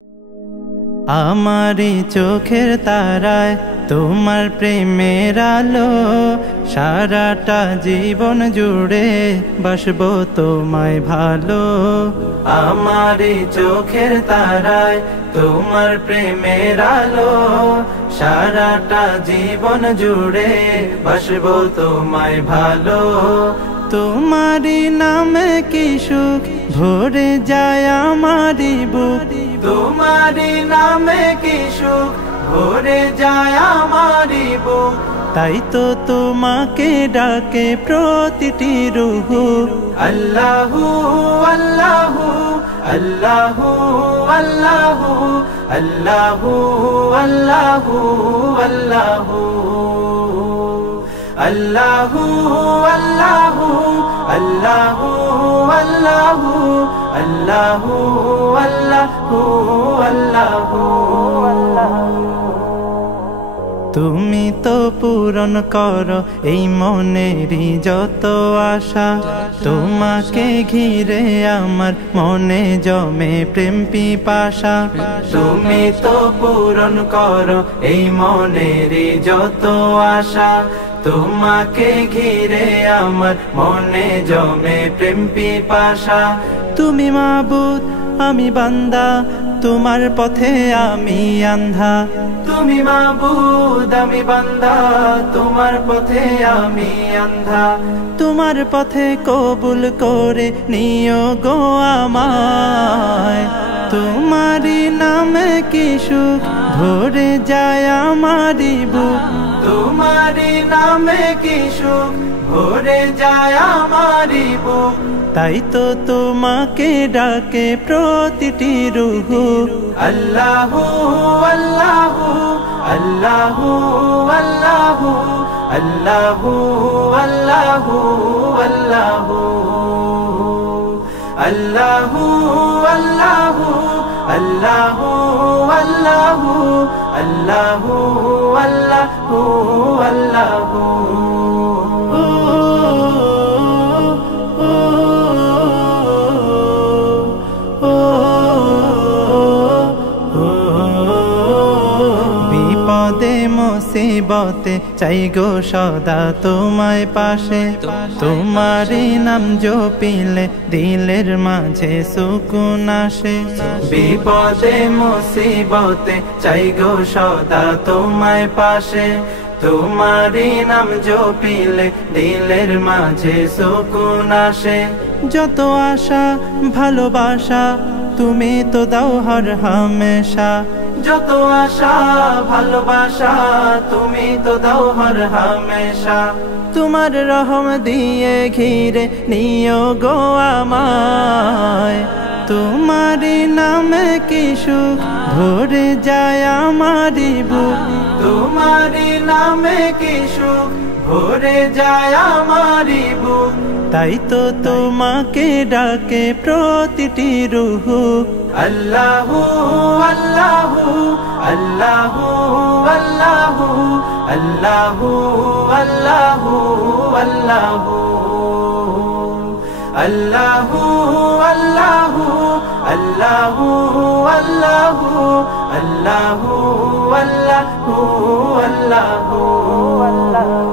আমারি চোখের তারায় তোমার প্রেমের আলো, সারাটা জীবন জুড়ে বাসবো তোমায় ভালো। আমারি চোখের তারায় তোমার প্রেমের আলো, সারাটা জীবন জুড়ে বাসবো তোমায় ভালো। তোমারি নামে কি সুখ ভরে যায় আমারি বুক, তোমারি নামে কি সুখ ভরে যায় আমারি বুক। তাই তো তোমাকে ডাকে প্রতিটি রূহ। আল্লাহু আল্লাহু আল্লাহু আল্লাহু আল্লাহু আল্লাহু আল্লাহু আল্লাহু আল্লাহু আল্লাহু আল্লাহু আল্লাহু আল্লাহু আল্লাহু। তুমি তো পূরণ করো এই মনেরই যত আশা, তোমাকে ঘিরে আমার মনে জমে প্রেম পিপাসা। তুমি তো পূরণ করো এই মনেরই যত আশা, তোমাকে ঘিরে আমার মনে জমে প্রেম পিপাসা। তুমি মাবুদ আমি বান্দা, তোমার পথে আমি আন্ধা। তুমি মাবুদ আমি বান্দা, তোমার পথে আমি আন্ধা। তোমার পথে কবুল করে নিও গো আমায়। তোমারি নামে কি সুখ ভরে যায় আমারি বুক, তোমারি নামে কি সুখ ভরে যায় আমারি বুক। তাই তো তোমাকে ডাকে প্রতিটি রূহ। আল্লাহু আল্লাহু আল্লাহু আল্লাহু আল্লাহু আল্লাহু আল্লাহু আল্লাহু আল্লাহু আল্লাহু আল্লাহু আল্লাহু আল্লাহু আল্লাহু। বিপদে মুসিবতে চাই গো সদা তোমায় পাশে, তোমারি নাম জপিলে দিলের মাঝে সুকুন আসে। বিপদে মুসিবতে চাই গো সদা তোমায় পাশে, তোমারি নাম জপিলে দিলের মাঝে সুকুন আসে। যত আশা ভালোবাসা তুমি তো দাও হর হামেশা, যত আশা ভালোবাসা তুমি তো দাও হর হামেশা। তোমার রহম দিয়ে ঘিরে নিও গো আমায়। তোমারি নামে কি সুখ ভরে যায় আমারি বুক, তোমারি নামে কি সুখ ভরে যায় আমারি বুক। তাই তো তোমাকে ডাকে প্রতিটি রূহ। আল্লাহু আল্লাহু আল্লাহু আল্লাহু আল্লাহু আল্লাহু আল্লাহু আল্লাহু আল্লাহু আল্লাহু আল্লাহু আল্লাহু আল্লাহু আল্লাহু।